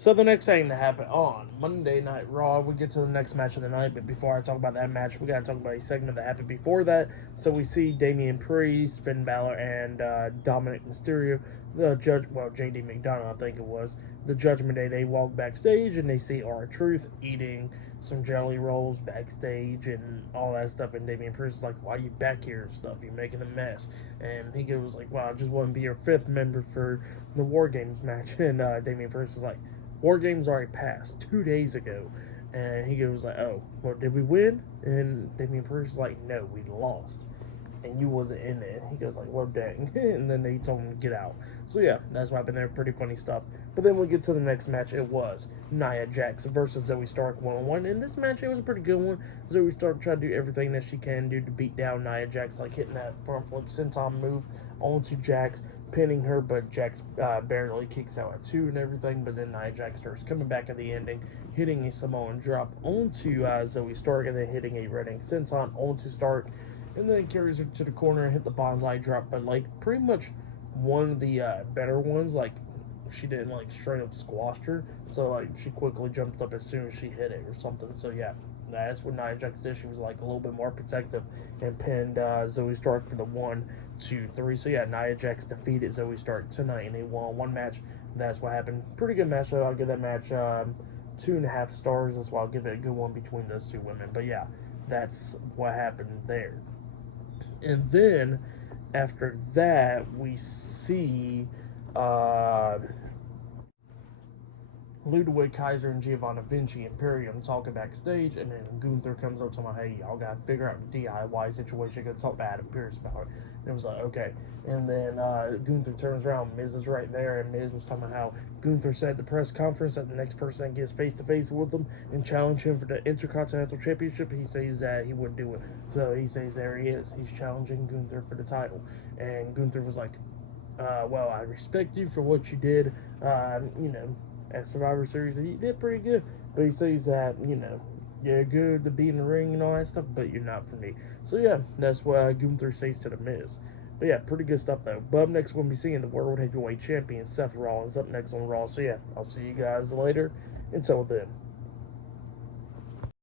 So the next thing that happened on Monday Night Raw, we get to the next match of the night. But before I talk about that match, we gotta talk about a segment that happened before that. So we see Damian Priest, Finn Balor, and Dominic Mysterio, the judge. Well, JD McDonough, I think it was the Judgment Day. They walk backstage and they see R-Truth eating some jelly rolls backstage and all that stuff. And Damian Priest is like, "Why are you back here and stuff? You're making a mess." And he goes like, "Well, I just want to be your fifth member for the War Games match." And Damian Priest is like, "War Games already passed 2 days ago." And he goes like, "Oh, well, did we win?" And Damian Priest is like, "No, we lost. And you wasn't in it." He goes like, "Well, dang." And then they told him to get out. So yeah, that's what happened there. Pretty funny stuff. But then we get to the next match. It was Nia Jax versus Zoey Stark 1-on-1. In this match, it was a pretty good one. Zoey Stark tried to do everything that she can do to beat down Nia Jax, like hitting that front flip senton move onto Jax, pinning her, but Jax barely kicks out at 2 and everything. But then Nia Jax starts coming back at the ending, hitting a Samoan drop onto Zoey Stark, and then hitting a running senton onto Stark. And then carries her to the corner and hit the bonsai drop. But like pretty much one of the better ones, like she didn't like straight up squashed her. So like she quickly jumped up as soon as she hit it or something. So yeah, that's what Nia Jax did. She was like a little bit more protective and pinned Zoey Stark for the 1-2-3. So yeah, Nia Jax defeated Zoey Stark tonight in a 1-on-1 match. That's what happened. Pretty good match though. I'll give that match 2.5 stars. That's why I'll give it a good one between those two women. But yeah, that's what happened there. And then after that, we see Ludwig Kaiser and Giovanna Vinci Imperium talking backstage, and then Gunther comes up to my, "Hey, y'all gotta figure out the DIY situation. Gonna talk to Adam Pearce about it." And it was like, okay. And then Gunther turns around, Miz is right there, and Miz was talking about how Gunther said at the press conference that the next person that gets face to face with him and challenge him for the Intercontinental Championship, he says that he wouldn't do it. So he says there he is. He's challenging Gunther for the title, and Gunther was like, "Well, I respect you for what you did. You know." At Survivor Series, he did pretty good, but he says that, you're good to be in the ring and all that stuff, but you're not for me. So yeah, that's what Gunther says to the Miz. But yeah, pretty good stuff though. But up next, we'll be seeing the World Heavyweight Champion Seth Rollins up next on Raw. So yeah, I'll see you guys later. Until then.